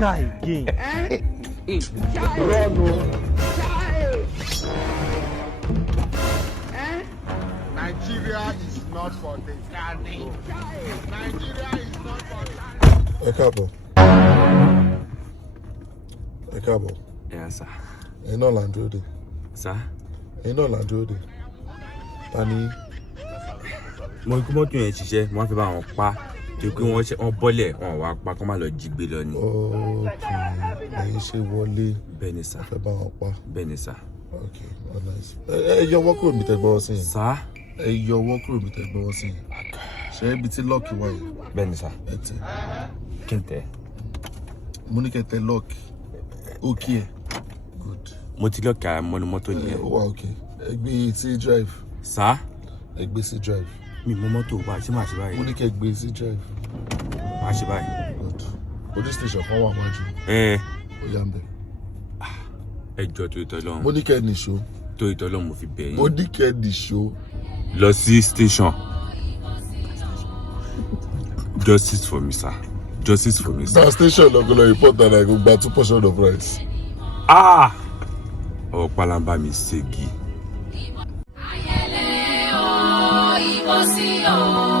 Baka again. Nigeria is not for the carnage. Nigeria is not for the Ẹ káàbọ̀. Yes, sir. Ẹ̀yin náà là ń dúró dè. Sir? Ẹ̀yin náà là ń dúró dè. Ta ni? Mo rí mọ́tò yẹn ṣiṣẹ́, wọ́n fi bá wọn pa. Tí pé wọ́n bọ́lẹ̀, wọ́n wá pa kó má lọ jí gbé lọ ni. Okay. Ẹ̀yin ṣe wọlé. Bẹ́ẹ̀ ni, sir. Fẹ́ bá wọn pa. Bẹ́ẹ̀ ni, sir. Okay, oh nice. Ẹ yọ ọwọ́ kúrò mi tẹ́ gbọ́wọ́ sí yẹn. Sir? Ẹ yọ ọwọ́ kúrò mi tẹ́ gbọ́wọ́ sí yẹn. Ṣé ibi tí lọ́ọ̀kì wà yẹn? Bẹ́ẹ̀ ni, sir. Ẹ tẹ̀. Kẹ̀tẹ̀. Mo ní kẹ́ tẹ lọ́ọ̀kì. Okay. Good. Mo ti lọ́ọ̀kì àmọ́nu mọ́tò nìyẹn. Ó wà okay. Ẹ gbé sí drive. Sir? Ẹ gbé sí drive. Mi mọ mọ́tò wá, ṣé màá ṣe báyìí? Mo ní kẹ́ gbé sí drive. Màá ṣe báyìí. Good. Police station kan wà wájú. Ó yá ń bẹ̀. Ẹ jọ̀ọ́ torí t'Ọlọ́run. Mo ní kẹ́ nìṣó. Torí t'Ọlọ́run mo fi bẹ̀ yín. Mo ní kẹ́ nìṣó. Lọ sí station. Justice for me, sir. Justice for me, sir. Na station lọ́gọ́lọ́ report that I go gba 2 portion of rice. Ọwọ́ pálábá mi ségi. Ayẹlẹ o, ìbọn sí o.